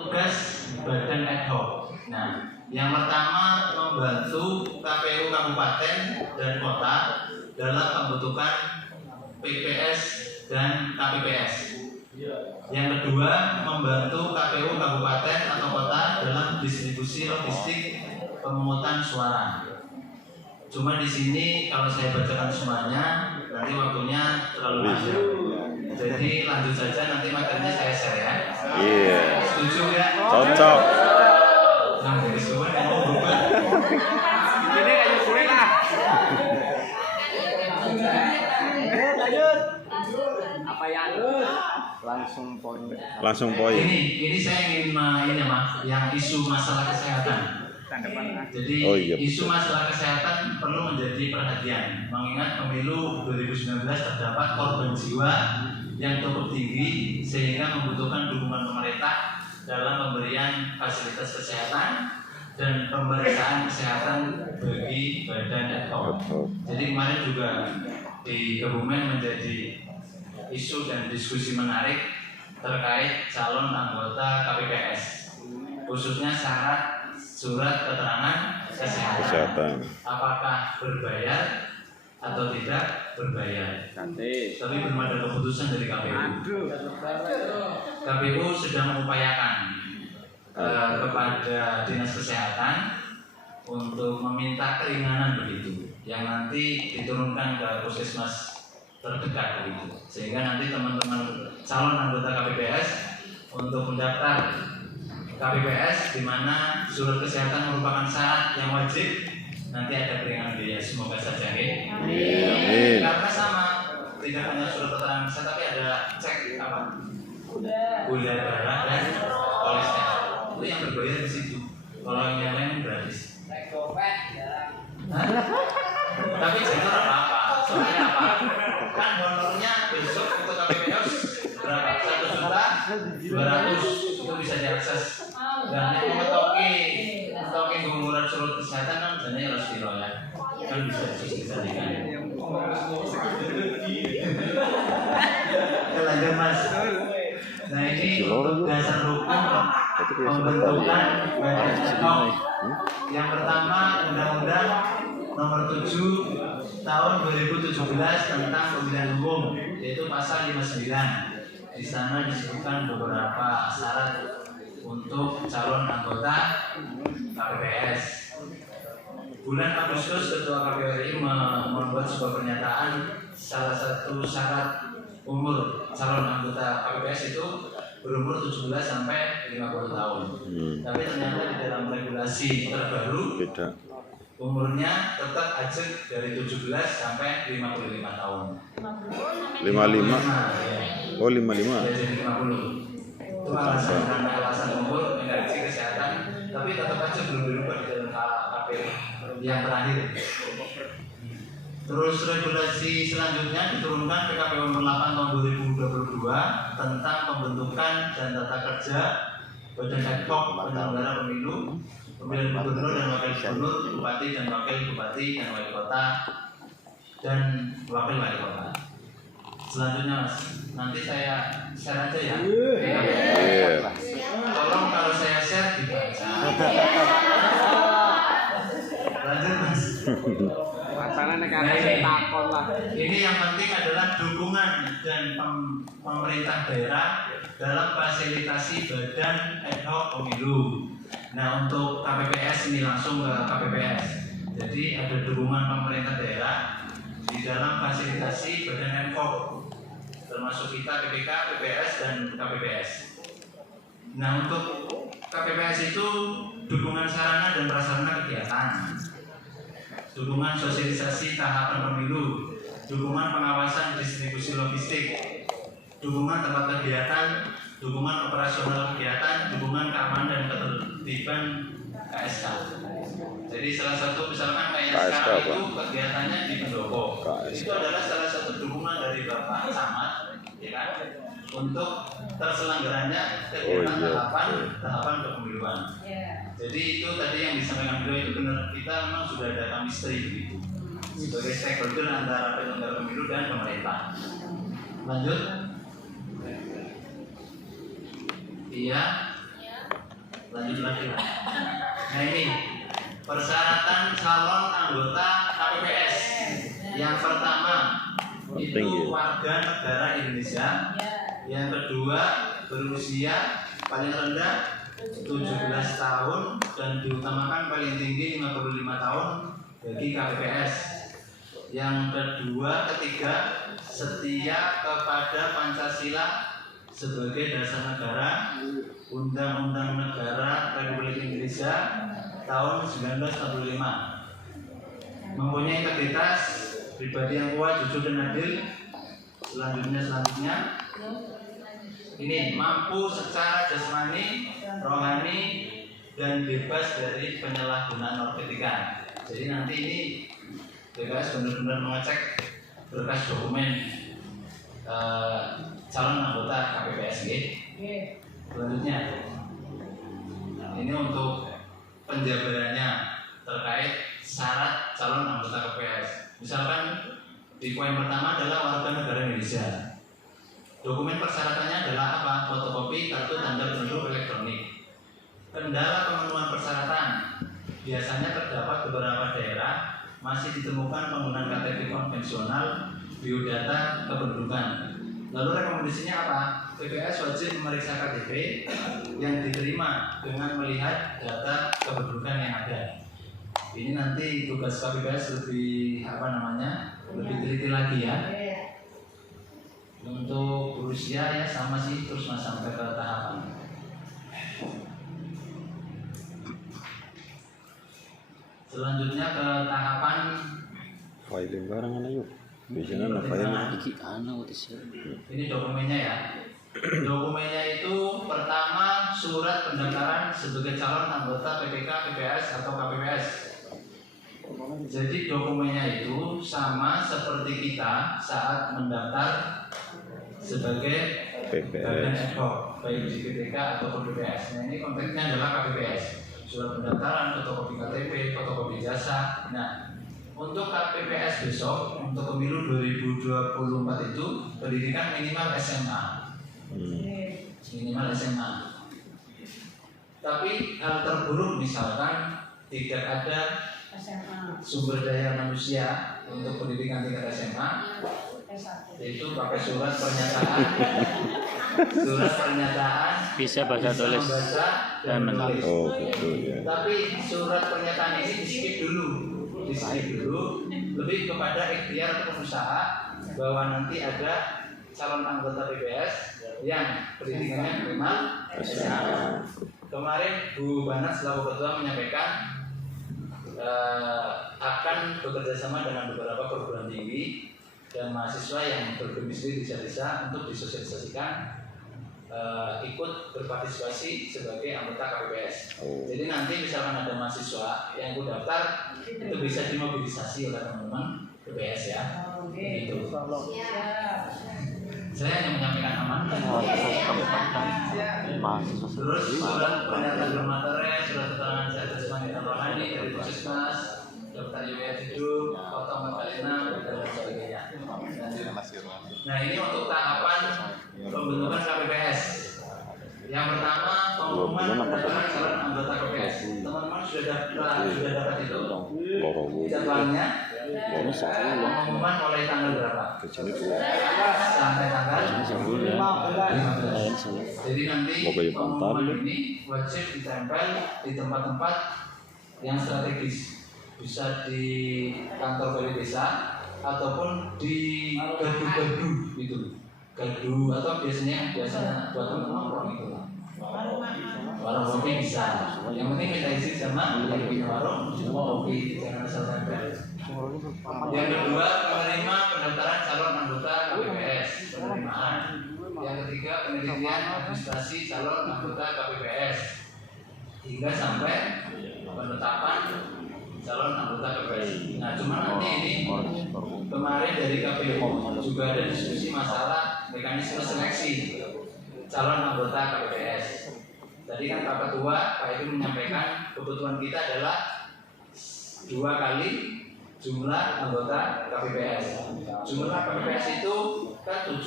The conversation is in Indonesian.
Tugas badan ad hoc. Nah, yang pertama membantu KPU kabupaten dan kota dalam pembentukan PPS dan KPPS. Yang kedua, membantu KPU kabupaten atau kota dalam distribusi logistik pemungutan suara. Cuma di sini kalau saya bacakan semuanya, nanti waktunya terlalu panjang. Jadi lanjut saja, nanti materinya saya share ya. Iya. Setuju ya? Cocok. Nah, dari semua yang mau berubah. Ini kayak kue lah. Lanjut. Apa yang langsung poin? Langsung poin. Ini saya ingin ini mas, yang isu masalah kesehatan. Jadi isu masalah kesehatan perlu menjadi perhatian. Mengingat pemilu 2019 terdapat korban jiwa yang cukup tinggi sehingga membutuhkan dukungan pemerintah dalam pemberian fasilitas kesehatan dan pemeriksaan kesehatan bagi badan ad hoc. Jadi kemarin juga di Kebumen menjadi isu dan diskusi menarik terkait calon anggota KPPS, khususnya syarat surat keterangan kesehatan. Apakah berbayar atau tidak berbayar? Tapi belum ada keputusan dari KPU. KPU sedang mengupayakan kepada dinas kesehatan untuk meminta keringanan begitu, yang nanti diturunkan ke puskesmas terdekat begitu, sehingga nanti teman-teman calon anggota KPPS untuk mendaftar KPPS di mana surat kesehatan merupakan syarat yang wajib, nanti ada keringanan biaya. Semoga saja ya. Amin. Karena sama, tidak hanya surat keterangan kesehatan, tapi ada cek apa? Gula darah dan kolesterol. Itu yang berbayar di situ. Kalau yang lain gratis. Hah? Tapi jangan apa-apa. Soalnya apa? Kan honornya besok untuk KPPS berapa? 1.200.000 itu bisa diakses. Dan itu metoki gumuran surat kesehatan kan biasanya harus kilo ya. Kan bisa disandingkan. Lanjut mas. Nah ini untuk dasar hukum pembentukan badan ad hoc. Yang pertama Undang-Undang Nomor 7 Tahun 2017 tentang Pemilihan Umum, yaitu pasal 59. Di sana disebutkan beberapa syarat untuk calon anggota KPPS. Bulan Agustus Ketua KPU RI membuat sebuah pernyataan, salah satu syarat umur calon anggota KPPS itu berumur 17 sampai 50 tahun. Tapi ternyata di dalam regulasi terbaru umurnya tetap ajak dari 17 sampai 55 tahun. 55. Oh 55. Jadi 50. Itu alasan karena alasan umur, energi, kesehatan, tapi tetap aja belum berubah di dalam KPU yang terakhir. Terus regulasi selanjutnya diturunkan PKPU nomor 8 tahun 2022 tentang pembentukan dan tata kerja badan ad hoc penyelenggara pemilu, pemilihan gubernur dan wakil gubernur, bupati dan wakil bupati dan wali kota dan wakil wali kota. Selanjutnya mas, nanti saya share aja ya. Tolong kalau saya share dibaca. Lanjut mas. Ini yang penting adalah dukungan dan pemerintah daerah dalam fasilitasi badan ad hoc pemilu. Nah untuk KPPS ini langsung ke KPPS. Jadi ada dukungan pemerintah daerah di dalam fasilitasi badan ad hoc, termasuk kita PPK, PPS dan KPPS. Nah untuk KPPS itu dukungan sarana dan prasarana kegiatan, dukungan sosialisasi tahapan pemilu, dukungan pengawasan distribusi logistik, dukungan tempat kegiatan, dukungan operasional kegiatan, dukungan keamanan dan ketertiban KSK. Jadi salah satu misalkan kayak sekarang itu kegiatannya di pendopo, itu adalah salah satu dukungan dari Bapak Camat, ya kan, untuk terselenggaranya kegiatan tahapan kepemiluan. Jadi itu tadi yang disampaikan beliau itu benar, kita memang sudah ada chemistry begitu sebagai stakeholder antara penyelenggara pemilu dan pemerintah. Lanjut. Iya. lanjut lagi lah. Nah ini persyaratan calon anggota KPPS. Yang pertama itu warga negara Indonesia. Yang kedua berusia paling rendah 17 tahun dan diutamakan paling tinggi 55 tahun bagi KPPS. Yang ketiga setia kepada Pancasila sebagai dasar negara, Undang-Undang Negara Republik Indonesia tahun 1945. Mempunyai integritas, pribadi yang kuat, jujur dan adil. Selanjutnya ini mampu secara jasmani, rohani dan bebas dari penyalahgunaan narkotika. Jadi nanti ini BPS benar-benar mengecek berkas dokumen calon anggota KPPS. Selanjutnya ini untuk penjabarannya terkait syarat calon anggota KPPS. Misalkan di poin pertama adalah warga negara Indonesia. Dokumen persyaratannya adalah apa? Fotokopi kartu tanda penduduk elektronik. Kendala pemenuhan persyaratan biasanya terdapat beberapa daerah masih ditemukan penggunaan KTP konvensional, biodata kependudukan. Lalu rekomendasinya apa? PPS wajib memeriksa KTP yang diterima dengan melihat data kependudukan yang ada. Ini nanti tugas KPPS lebih lebih teliti lagi ya. Untuk berusia ya sama sih terus sampai ke tahapan. Selanjutnya ke tahapan Filing barangan ayo. Biasanya ada filing. Ini dokumennya ya. Dokumennya itu pertama surat pendaftaran sebagai calon anggota PPK, PPS atau KPPS. Jadi dokumennya itu sama seperti kita saat mendaftar sebagai badan ad hoc baik di PPK atau PPS. Nah ini konteksnya adalah KPPS. Surat pendaftaran, fotokopi KTP, fotokopi jasa. Nah untuk KPPS besok untuk pemilu 2024 itu pendidikan minimal SMA. Minimal SMA. Tapi hal terburuk misalkan tidak ada sumber daya manusia untuk pendidikan tingkat SMA, yaitu pakai surat pernyataan bisa bahasa tulis dan menulis. Oh betul ya. Tapi surat pernyataan ini di skip dulu, lebih kepada ikhtiar pengusaha bahwa nanti ada calon anggota PPS yang pendidikannya minimal SMA. Kemarin Bu Banas selaku ketua menyampaikan akan bekerja sama dengan beberapa perguruan tinggi dan mahasiswa yang berdomisili di desa-desa untuk disosialisasikan ikut berpartisipasi sebagai anggota KPPS. Jadi nanti misalkan ada mahasiswa yang ikut daftar itu bisa dimobilisasi oleh teman-teman PPS ya. Gitu. Saya hanya menyampaikan aman. Terus surat pernyataan bermaterai, surat keterangan sehat jasmani dan rohani dari Puskesmas, daftar riwayat hidup, foto 4x6 dan sebagainya. Nah ini untuk tahapan pembentukan KPPS. Yang pertama pengumuman pendaftaran calon anggota KPPS. Teman-teman sudah dapat itu jadwalnya. Pengumuman mulai tanggal berapa? Sampai tanggal 15. Jadi nanti pengumuman ini wajib ditempel di tempat-tempat yang strategis. Bisa di kantor balai desa ataupun di gardu-gardu gitu. Gardu atau biasanya buat teman-teman itu. Warung kopi bisa. Yang penting minta izin sama yang punya warung kopi, jangan asal tempel. Yang kedua, menerima pendaftaran calon anggota KPPS, penerimaan. Yang ketiga, penelitian administrasi calon anggota KPPS hingga sampai penetapan calon anggota KPPS. Nah, cuma nanti ini kemarin dari KPU juga ada diskusi masalah mekanisme seleksi calon anggota KPPS. Tadi kan Pak Ketua, Pak Ibu menyampaikan kebutuhan kita adalah 2 kali jumlah anggota KPPS. Jumlah KPPS itu kan 7.